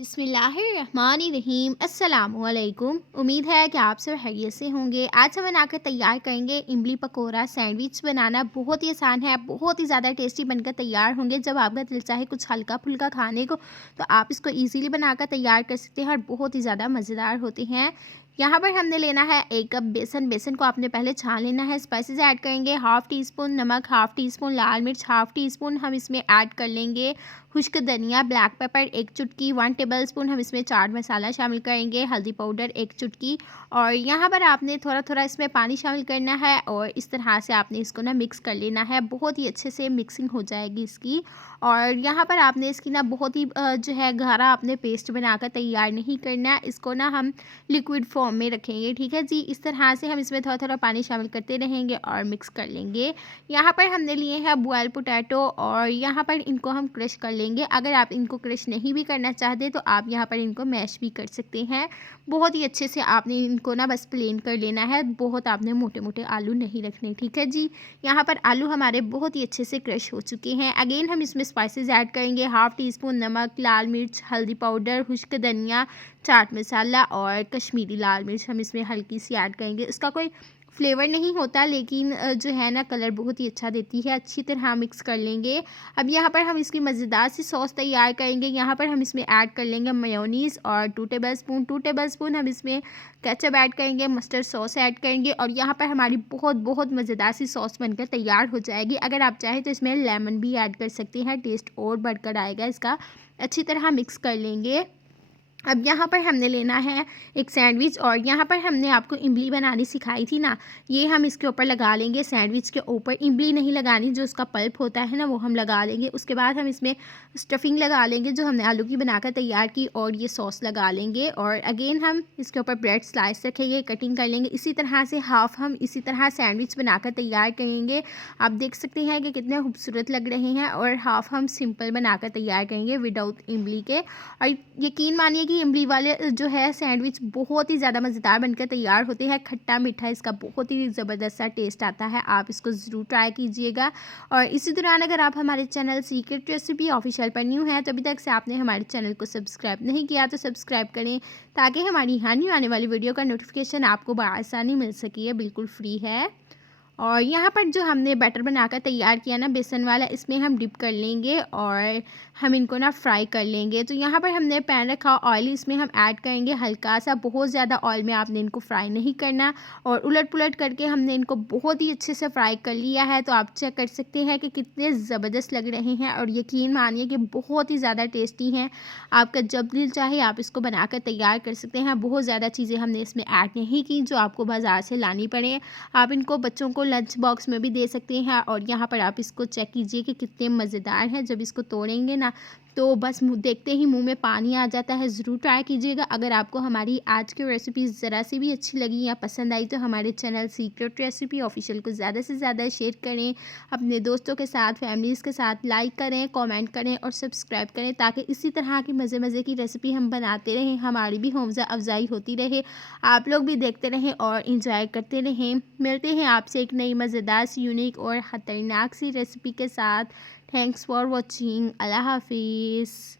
बिस्मिल्लाहिर्रहमानिर्रहीम अस्सलामुअलैकुम। उम्मीद है कि आप सब खैरियत से होंगे। आज हम बनाकर तैयार करेंगे इमली पकौड़ा सैंडविच। बनाना बहुत ही आसान है, बहुत ही ज़्यादा टेस्टी बनकर तैयार होंगे। जब आपका दिल चाहे कुछ हल्का फुल्का खाने को तो आप इसको इजीली बनाकर तैयार कर सकते हैं और बहुत ही ज़्यादा मज़ेदार होते हैं। यहाँ पर हमने लेना है 1 कप बेसन। बेसन को आपने पहले छान लेना है। स्पाइसेस ऐड करेंगे, हाफ़ टी स्पून नमक, हाफ़ टी स्पून लाल मिर्च, हाफ़ टी स्पून हम इसमें ऐड कर लेंगे खुश्क धनिया, ब्लैक पेपर 1 चुटकी, 1 टेबलस्पून हम इसमें चाट मसाला शामिल करेंगे, हल्दी पाउडर 1 चुटकी। और यहाँ पर आपने थोड़ा थोड़ा इसमें पानी शामिल करना है और इस तरह से आपने इसको ना मिक्स कर लेना है। बहुत ही अच्छे से मिक्सिंग हो जाएगी इसकी। और यहाँ पर आपने इसकी ना बहुत ही जो है गाढ़ा आपने पेस्ट बनाकर तैयार नहीं करना है। इसको ना हम लिक्विड फॉर्म में रखेंगे, ठीक है जी। इस तरह से हम इसमें थोड़ा थोड़ा पानी शामिल करते रहेंगे और मिक्स कर लेंगे। यहाँ पर हमने लिए हैं बॉयल पोटैटो और यहाँ पर इनको हम क्रश कर लेंगे। अगर आप इनको क्रश नहीं भी करना चाहते तो आप यहाँ पर इनको मैश भी कर सकते हैं। बहुत ही अच्छे से आपने इनको ना बस प्लेन कर लेना है। बहुत आपने मोटे मोटे आलू नहीं रखने, ठीक है जी। यहाँ पर आलू हमारे बहुत ही अच्छे से क्रश हो चुके हैं। अगेन हम इसमें स्पाइसेस ऐड करेंगे, हाफ़ टी स्पून नमक, लाल मिर्च, हल्दी पाउडर, खुश्क धनिया, चाट मसाला और कश्मीरी लाल मिर्च हम इसमें हल्की सी ऐड करेंगे। इसका कोई फ्लेवर नहीं होता लेकिन जो है ना कलर बहुत ही अच्छा देती है। अच्छी तरह मिक्स कर लेंगे। अब यहाँ पर हम इसकी मज़ेदार सी सॉस तैयार करेंगे। यहाँ पर हम इसमें ऐड कर लेंगे मेयोनीज़ और 2 टेबलस्पून हम इसमें केचप ऐड करेंगे, मस्टर्ड सॉस ऐड करेंगे और यहाँ पर हमारी बहुत बहुत मज़ेदार सी सॉस बनकर तैयार हो जाएगी। अगर आप चाहें तो इसमें लेमन भी ऐड कर सकते हैं, टेस्ट और बढ़कर आएगा इसका। अच्छी तरह मिक्स कर लेंगे। अब यहाँ पर हमने लेना है एक सैंडविच और यहाँ पर हमने आपको इमली बनानी सिखाई थी ना, ये हम इसके ऊपर लगा लेंगे। सैंडविच के ऊपर इमली नहीं लगानी, जो उसका पल्प होता है ना वो हम लगा लेंगे। उसके बाद हम इसमें स्टफिंग लगा लेंगे जो हमने आलू की बनाकर तैयार की और ये सॉस लगा लेंगे। और अगेन हम इसके ऊपर ब्रेड स्लाइस रखेंगे, कटिंग कर लेंगे। इसी तरह से हाफ़ हम इसी तरह सैंडविच बनाकर तैयार करेंगे। आप देख सकते हैं कि कितने खूबसूरत लग रहे हैं। और हाफ़ हम सिंपल बनाकर तैयार करेंगे विदाउट इमली के। और यकीन मानिए कि इमली वाले जो है सैंडविच बहुत ही ज़्यादा मज़ेदार बनकर तैयार होते हैं। खट्टा मीठा इसका बहुत ही ज़बरदस्त सा टेस्ट आता है। आप इसको ज़रूर ट्राई कीजिएगा। और इसी दौरान अगर आप हमारे चैनल सीक्रेट रेसिपी ऑफिशियल पर न्यू हैं तो अभी तक से आपने हमारे चैनल को सब्सक्राइब नहीं किया तो सब्सक्राइब करें ताकि हमारी आने वाली वीडियो का नोटिफिकेशन आपको बआसानी मिल सके। ये बिल्कुल फ्री है। और यहाँ पर जो हमने बैटर बनाकर तैयार किया ना बेसन वाला, इसमें हम डिप कर लेंगे और हम इनको ना फ्राई कर लेंगे। तो यहाँ पर हमने पैन रखा ऑयल, इसमें हम ऐड करेंगे हल्का सा, बहुत ज़्यादा ऑयल में आपने इनको फ्राई नहीं करना। और उलट पुलट करके हमने इनको बहुत ही अच्छे से फ्राई कर लिया है। तो आप चेक कर सकते हैं कि कितने ज़बरदस्त लग रहे हैं और यकीन मानिए कि बहुत ही ज़्यादा टेस्टी हैं। आपका जब दिल चाहे आप इसको बनाकर तैयार कर सकते हैं। बहुत ज़्यादा चीज़ें हमने इसमें ऐड नहीं की जो आपको बाज़ार से लानी पड़े। आप इनको बच्चों को लंच बॉक्स में भी दे सकते हैं। और यहाँ पर आप इसको चेक कीजिए कि कितने मज़ेदार हैं। जब इसको तोड़ेंगे ना तो बस मुँह देखते ही मुंह में पानी आ जाता है। ज़रूर ट्राई कीजिएगा। अगर आपको हमारी आज की रेसिपी ज़रा सी भी अच्छी लगी या पसंद आई तो हमारे चैनल सीक्रेट रेसिपी ऑफिशियल को ज़्यादा से ज़्यादा शेयर करें, अपने दोस्तों के साथ, फैमिलीज़ के साथ लाइक करें, कमेंट करें और सब्सक्राइब करें ताकि इसी तरह की मज़े मज़े की रेसिपी हम बनाते रहें, हमारी भी हौसला अफजाई होती रहे, आप लोग भी देखते रहें और इंजॉय करते रहें। मिलते हैं आपसे एक नई मज़ेदार सी, यूनिक और ख़तरनाक सी रेसिपी के साथ। Thanks for watching. अल्लाह हाफिज़।